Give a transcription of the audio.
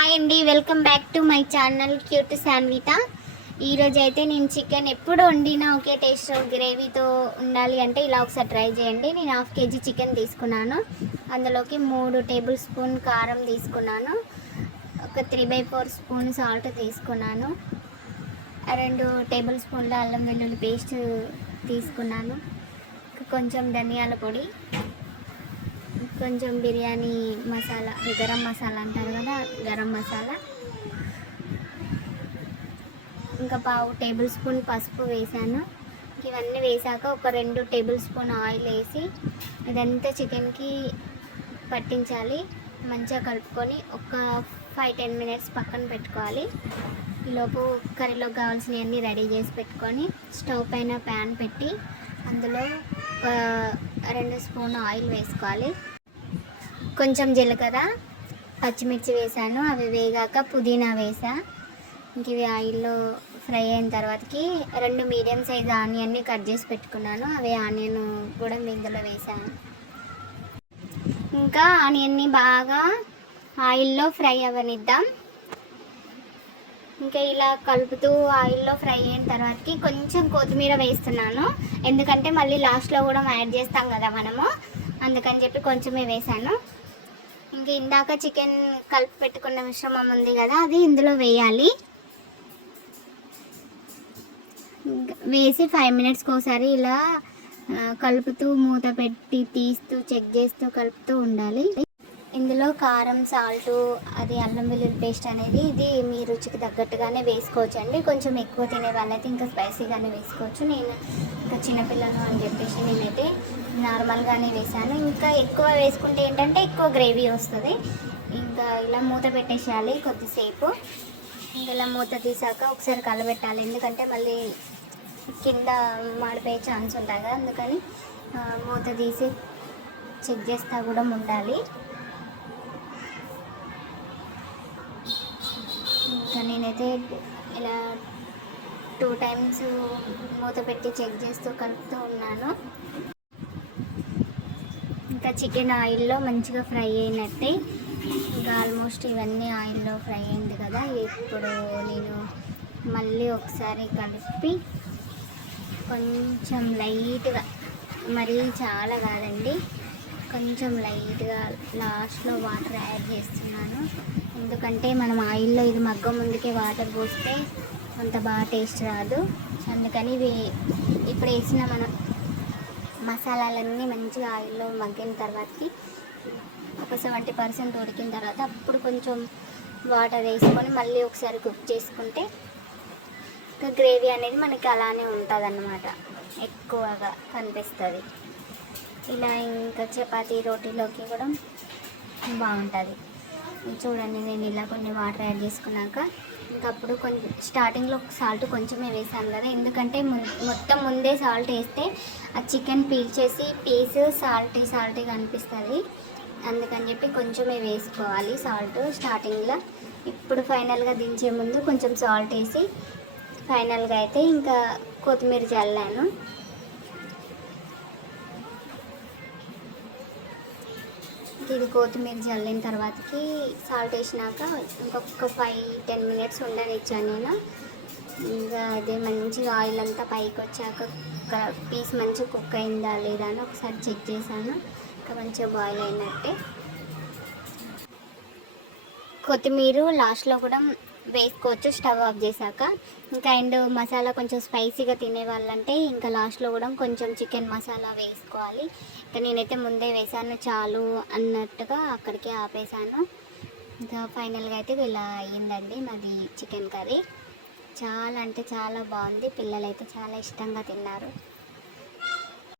Hi అండి, welcome back to my channel cute Sanvitha. ఈరోజు అయితే నేను చికెన్ ఎప్పుడు వండినా ఒకే టేస్ట్ గ్రేవీతో ఉండాలి అంటే ఇలా ఒకసారి ట్రై చేయండి. నేను 1/2 kg చికెన్ తీసుకున్నాను. అందులోకి 3 టేబుల్ స్పూన్ కారం తీసుకున్నాను, ఒక 3/4 స్పూన్ సాల్ట్ తీసుకున్నాను, 2 టేబుల్ స్పూన్ల అల్లం వెల్లుల్లి పేస్ట్ తీసుకున్నాను, కొంచెం ధనియాల పొడి, కొంచెం బిర్యానీ మసాలా, గరం మసాలా అంటారు కదా, గరం మసాలా, ఇంకా 1/2 టేబుల్ స్పూన్ పసుపు వేసాను. ఇవన్నీ వేసాక ఒక 2 టేబుల్ స్పూన్ ఆయిల్ వేసి ఇదంతా చికెన్కి పట్టించాలి. మంచిగా కలుపుకొని ఒక 5-10 మినిట్స్ పక్కన పెట్టుకోవాలి. ఈలోపు కర్రీలోకి కావాల్సినవన్నీ రెడీ చేసి పెట్టుకొని స్టవ్ పైన ప్యాన్ పెట్టి అందులో 2 స్పూన్ ఆయిల్ వేసుకోవాలి. కొంచెం జీలకర్ర, పచ్చిమిర్చి వేసాను. అవి వేగాక పుదీనా వేసా. ఇంక ఇవి ఆయిల్లో ఫ్రై అయిన తర్వాతకి 2 మీడియం సైజ్ ఆనియన్ని కట్ చేసి పెట్టుకున్నాను. అవి ఆనియన్ కూడా ఇందులో వేసాను. ఇంకా ఆనియన్ని బాగా ఆయిల్లో ఫ్రై అవ్వనిద్దాం. ఇంకా ఇలా కలుపుతూ ఆయిల్లో ఫ్రై అయిన తర్వాతకి కొంచెం కొత్తిమీర వేస్తున్నాను, ఎందుకంటే మళ్ళీ లాస్ట్లో కూడా యాడ్ చేస్తాం కదా మనము, అందుకని చెప్పి కొంచెమే వేసాను. ఇంకా ఇందాక చికెన్ కలిపి పెట్టుకున్న మిశ్రమం ఉంది కదా, అది ఇందులో వేయాలి. వేసి 5 మినిట్స్కి ఒకసారి ఇలా కలుపుతూ మూత పెట్టి తీస్తూ చెక్ చేస్తూ కలుపుతూ ఉండాలి. ఇందులో కారం, సాల్టు, అది అల్లం వెల్లుల్లి పేస్ట్ అనేది ఇది మీ రుచికి తగ్గట్టుగానే వేసుకోవచ్చండి. కొంచెం ఎక్కువ తినే వాళ్ళైతే ఇంకా స్పైసీగానే వేసుకోవచ్చు. నేను ఇంకా చిన్నపిల్లలు అని చెప్పేసి నేనైతే నార్మల్గానే వేసాను. ఇంకా ఎక్కువ వేసుకుంటే ఏంటంటే ఎక్కువ గ్రేవీ వస్తుంది. ఇంకా ఇలా మూత పెట్టేసేయాలి కొద్దిసేపు. ఇంకా ఇలా మూత తీసాక ఒకసారి కలబెట్టాలి, ఎందుకంటే మళ్ళీ కింద మాడిపోయే ఛాన్స్ ఉంటుంది కదా, అందుకని మూత తీసి చెక్ చేస్తూ కూడా ఉండాలి. ఇంకా నేనైతే ఇలా 2 టైమ్స్ మూత పెట్టి చెక్ చేస్తూ కలుపుతూ ఉన్నాను. ఇంకా చికెన్ ఆయిల్లో మంచిగా ఫ్రై అయినట్టే. ఇంకా ఆల్మోస్ట్ ఇవన్నీ ఆయిల్లో ఫ్రై అయింది కదా, ఇప్పుడు నేను మళ్ళీ ఒకసారి కలిపి కొంచెం లైట్గా, మరీ చాలా కాదండి, కొంచెం లైట్గా లాస్ట్లో వాటర్ యాడ్ చేస్తున్నాను. ఎందుకంటే మనం ఆయిల్లో ఇది మగ్గ ముందుకే వాటర్ పోస్తే అంత బాగా టేస్ట్ రాదు. అందుకని ఇప్పుడు వేసిన మనం మసాలాలన్నీ మంచిగా ఆయిల్లో మగ్గిన తర్వాతకి ఒక 70% ఉడికిన తర్వాత అప్పుడు కొంచెం వాటర్ వేసుకొని మళ్ళీ ఒకసారి కుక్ చేసుకుంటే ఇంకా గ్రేవీ అనేది మనకి అలానే ఉంటుంది అన్నమాట, ఎక్కువగా కనిపిస్తుంది. ఇలా ఇంకా చపాతీ, రోటీలోకి కూడా బాగుంటుంది. చూడండి, నేను ఇలా కొన్ని వాటర్ యాడ్ చేసుకున్నాక ఇంకప్పుడు కొంచెం స్టార్టింగ్లో సాల్ట్ కొంచెమే వేసాను కదా, ఎందుకంటే మొత్తం ముందే సాల్ట్ వేస్తే ఆ చికెన్ పీల్చేసి పీస్ సాల్టీగా అనిపిస్తుంది. అందుకని చెప్పి కొంచెమే వేసుకోవాలి సాల్ట్ స్టార్టింగ్లో. ఇప్పుడు ఫైనల్గా దించే ముందు కొంచెం సాల్ట్ వేసి ఫైనల్గా అయితే ఇంకా కొత్తిమీర చల్లాను. ఇది కొత్తిమీర చల్లిన తర్వాతకి సాల్ట్ వేసినాక ఇంకొక 5-10 మినిట్స్ ఉండనిచ్చాను నేను. ఇంకా అదే మంచిగా ఆయిల్ అంతా పైకి వచ్చాక ఒక పీస్ మంచిగా కుక్ అయిందా లేదా అని ఒకసారి చెక్ చేశాను. ఇంకా మంచిగా బాయిల్ అయినట్టే. కొత్తిమీర లాస్ట్లో కూడా వేసుకోవచ్చు స్టవ్ ఆఫ్ చేశాక. ఇంకా అండ్ మసాలా కొంచెం స్పైసీగా తినే వాళ్ళంటే ఇంకా లాస్ట్లో కూడా కొంచెం చికెన్ మసాలా వేసుకోవాలి. ఇంకా నేనైతే ముందే వేసాను చాలు అన్నట్టుగా అక్కడికే ఆపేసాను. ఇంకా ఫైనల్గా అయితే ఇలా అయ్యిందండి మాది చికెన్ కర్రీ. చాలా అంటే చాలా బాగుంది, పిల్లలైతే చాలా ఇష్టంగా తిన్నారు.